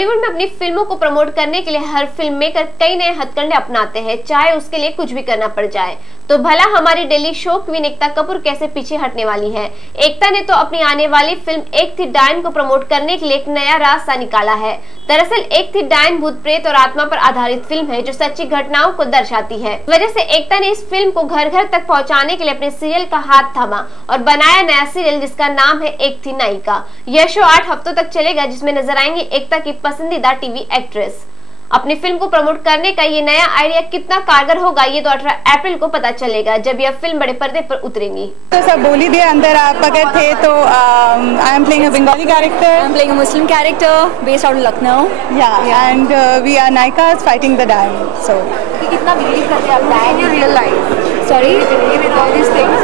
बॉलीवुड में अपनी फिल्मों को प्रमोट करने के लिए हर फिल्म मेकर कई नए हथकंडे अपनाते हैं, चाहे उसके लिए कुछ भी करना पड़ जाए। तो भला हमारी daily show queen Ekta Kapoor कैसे पीछे हटने वाली है। एकता ने तो अपनी आने वाली फिल्म एक थी डायन को प्रमोट करने के लिए एक नया रास्ता निकाला है। दरअसल एक थी डायन भूत प्रेत और आत्मा पर आधारित फिल्म है जो सच्ची घटनाओं को दर्शाती है। वजह से एकता ने इस फिल्म को घर घर तक पहुँचाने के लिए अपने सीरियल का हाथ थामा और बनाया नया सीरियल जिसका नाम है एक थी नायिका। यह शो 8 हफ्तों तक चलेगा जिसमें नजर आएंगी एकता की पसंदीदा टीवी एक्ट्रेस। अपनी फिल्म को प्रमोट करने का ये नया आइडिया कितना कारगर होगा ये तो 18 अप्रैल को पता चलेगा जब यह फिल्म बड़े पर्दे पर उतरेगी। तो सब बोल ही दिया, अंदर आप अगर थे तो I am playing a Bengali character, I am playing a Muslim character based out Lucknow. या and we are nayikas fighting the dayan. So कितना बिलीव करते हैं आप dayan in real life? Sorry, all these things.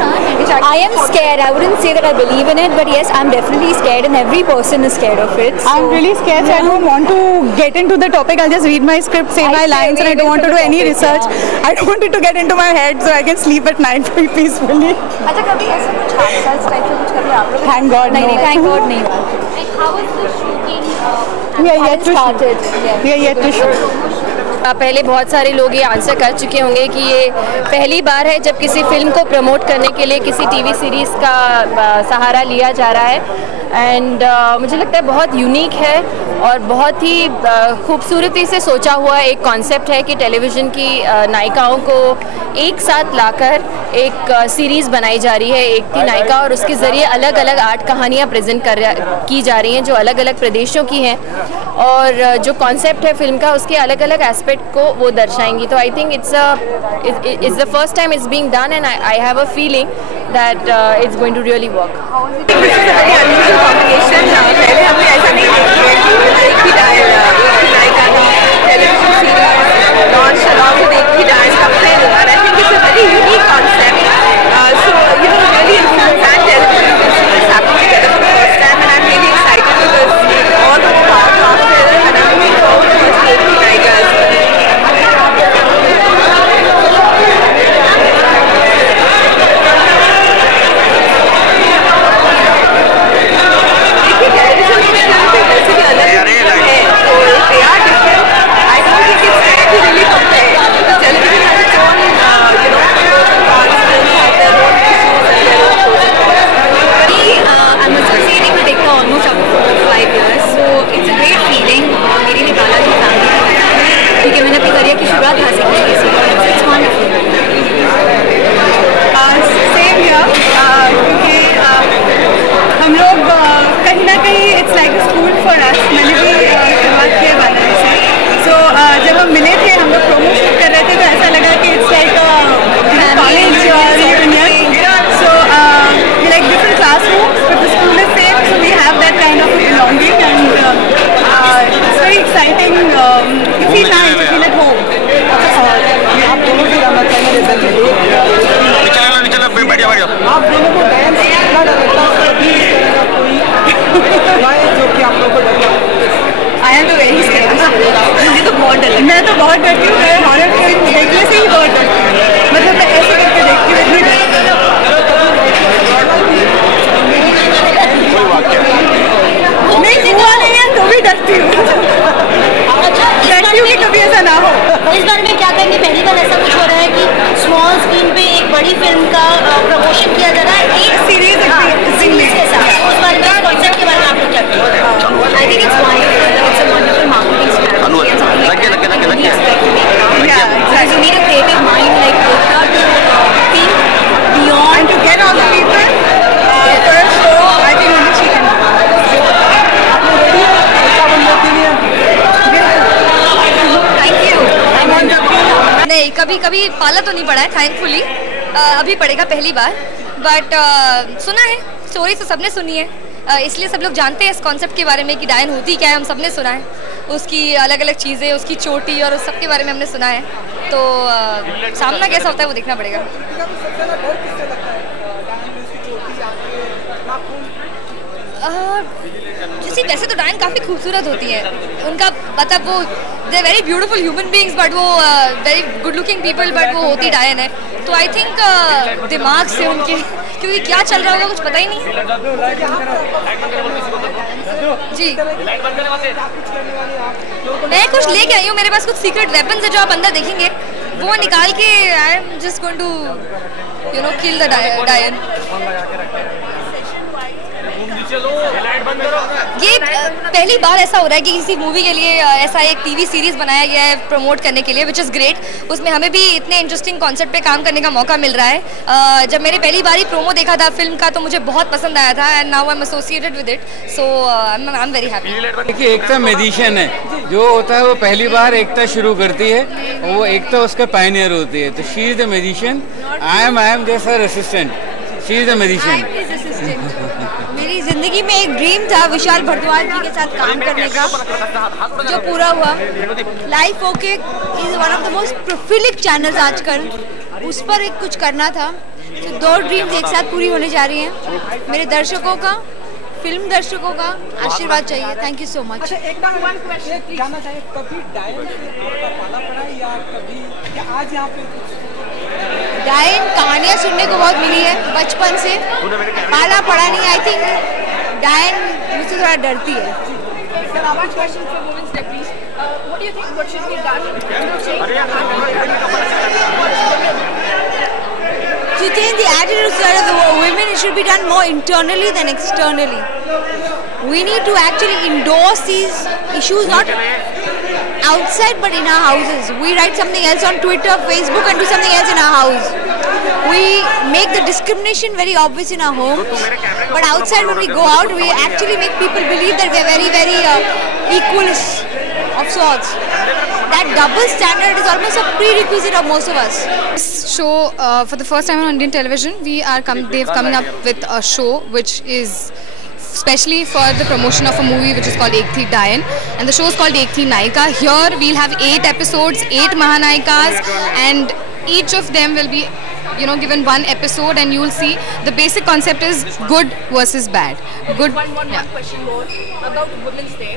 I am scared. I wouldn't say that I believe in it, but yes, I'm definitely scared, and every person is scared of it. So. I'm really scared. So I don't want to get into the topic. I'll just read my script, say my lines, and I don't want to do any research. I don't want it to get into my head, so I can sleep at night very peacefully. अच्छा, कभी ऐसा कुछ हादसा इस type का कुछ कभी आप लोग? Thank God, no. Thank God, नहीं हुआ. Like how is the shooting? We are yet to shoot. We are yet to shoot. पहले बहुत सारे लोग ये आंसर कर चुके होंगे कि ये पहली बार है जब किसी फिल्म को प्रमोट करने के लिए किसी टीवी सीरीज़ का सहारा लिया जा रहा है। एंड मुझे लगता है बहुत यूनिक है और बहुत ही खूबसूरती से सोचा हुआ एक कॉन्सेप्ट है कि टेलीविज़न की नायिकाओं को एक साथ लाकर एक सीरीज़ बनाई जा रही है एक थी नायिका, और उसके ज़रिए अलग अलग आर्ट कहानियाँ प्रेजेंट की जा रही हैं जो अलग अलग प्रदेशों की हैं, और जो कॉन्सेप्ट है फिल्म का उसके अलग अलग एस्पेक्ट को वो दर्शाएंगी। तो I think it's the first time it's being done and I have a feeling that it's going to really work. पहले हमने ऐसा नहीं देखा है कि नायिका ने टेलीविजन सीरीज लॉन्च एक ही डांस का फिल्म, और आई think it's a very unique concept. So you know really films and television series happening together for the first time, and I am really excited because all the part of it, and I'm looking forward to this एक ही नायिका। हम लोग कहीं ना कहीं it's like a school for us. मैंने भी शुरुआत किया बनाने से। सो जब हम मिले थे, हम लोग प्रमोशन कर रहे थे, तो ऐसा लगा कि it's like college reunion. So like different classrooms but the school is same, so we have that kind of belonging, and it's very exciting. You feel nice, you feel at home. आप दोनों की रहना चाहिए जैसा कि आप दोनों को डांस कितना डर लगता है जो कि आप लोगों को डर लगता? आई एम तो वेरी स्कैर्ड। मुझे तो बहुत डर लगता है। मैं तो बहुत डरती हूँ। मैं हॉरर फिल्म देखने से ही बहुत डरती हूँ। मतलब मैं ऐसे करके देखती हूँ, इतनी डरती हूँ। नहीं हुआ नहीं है तो भी डरती हूँ। डरती हूँ कि कभी ऐसा ना हो। इस बार में क्या कहेंगे, पहली बार ऐसा कुछ हो रहा है कि स्मॉल स्क्रीन पे एक बड़ी फिल्म का प्रमोशन किया जा रहा है एक सीरीज के साथ। उस बारे में कॉन्सेप्ट के बारे में आप लोग क्या कहेंगे? आई थिंक इट्स वंडरफुल मार्केटिंग नहीं, कभी पाला तो नहीं पड़ा है थैंकफुली। अभी पड़ेगा पहली बार, बट सुना है, स्टोरी तो सबने सुनी है, इसलिए सब लोग जानते हैं इस कॉन्सेप्ट के बारे में कि डायन होती क्या है। हम सबने सुना है उसकी अलग अलग चीज़ें, उसकी चोटी और उस सब के बारे में हमने सुना है। तो सामना कैसा होता है वो देखना पड़ेगा। जैसे वैसे तो डायन काफ़ी खूबसूरत होती है, उनका मतलब वो they very beautiful human beings, but वो very good looking people, but वो होती डायन है। तो आई थिंक दिमाग से उनके क्योंकि क्या चल रहा होगा कुछ पता ही नहीं। जी मैं कुछ लेके आई हूँ, मेरे पास कुछ सीक्रेट वेपन्स है जो आप अंदर देखेंगे, वो निकाल के I am just going to kill the डायन। ये पहली बार ऐसा हो रहा है कि किसी मूवी के लिए ऐसा एक टीवी सीरीज बनाया गया है प्रमोट करने के लिए, विच इज़ ग्रेट। उसमें हमें भी इतने इंटरेस्टिंग कॉन्सेप्ट पे काम करने का मौका मिल रहा है। जब मैंने पहली बार ही प्रोमो देखा था फिल्म का तो मुझे बहुत पसंद आया था, and now I am associated with it, so I am very happy. देखिए एकता मैजिशियन है, जो होता है वो पहली बार एकता शुरू करती है और वो एकता उसका पायनियर होती है, तो she is the magician, I am just her assistant, she is the magician. मेरी जिंदगी में एक ड्रीम था विशाल भारद्वाज जी के साथ काम करने का, जो पूरा हुआ। Life OK is one of the most prolific channels आजकल, उस पर एक कुछ करना था, तो 2 ड्रीम्स एक साथ पूरी होने जा रही हैं। मेरे दर्शकों का, फिल्म दर्शकों का आशीर्वाद चाहिए। Thank you so much. डायन कहानियाँ सुनने को बहुत मिली है बचपन से, पाला पड़ा नहीं। आई थिंक डायन मुझसे थोड़ा डरती है। To change the attitude side of the women, it should be done more internally than externally. We need to actually endorse these issues, not outside but in our houses. We write something else on Twitter, Facebook, and do something else in our house. We make the discrimination very obvious in our homes, but outside when we go out, we actually make people believe that we are very, very equal of sorts. That double standard is almost a prerequisite of most of us. This show, for the first time on Indian television, they've coming up with a show which is especially for the promotion of a movie which is called Ek Thi Dayan, and the show is called Ek Thi Nayika. Here we'll have 8 episodes, 8 Mahanayikas, and each of them will be given 1 episode, and you'll see the basic concept is good versus bad. Good. One question more about Women's Day.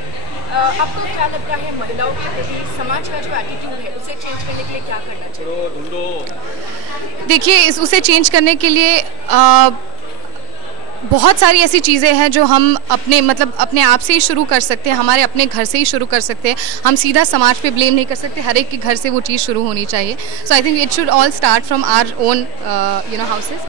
आपको क्या लगता है महिलाओं के प्रति समाज का जो एटीट्यूड है उसे चेंज करने के लिए क्या करना चाहिए? देखिए उसे चेंज करने के लिए बहुत सारी ऐसी चीज़ें हैं जो हम अपने आप से ही शुरू कर सकते हैं, हमारे अपने घर से ही शुरू कर सकते हैं। हम सीधा समाज पे ब्लेम नहीं कर सकते, हर एक के घर से वो चीज़ शुरू होनी चाहिए। So I think it should all start from our own houses.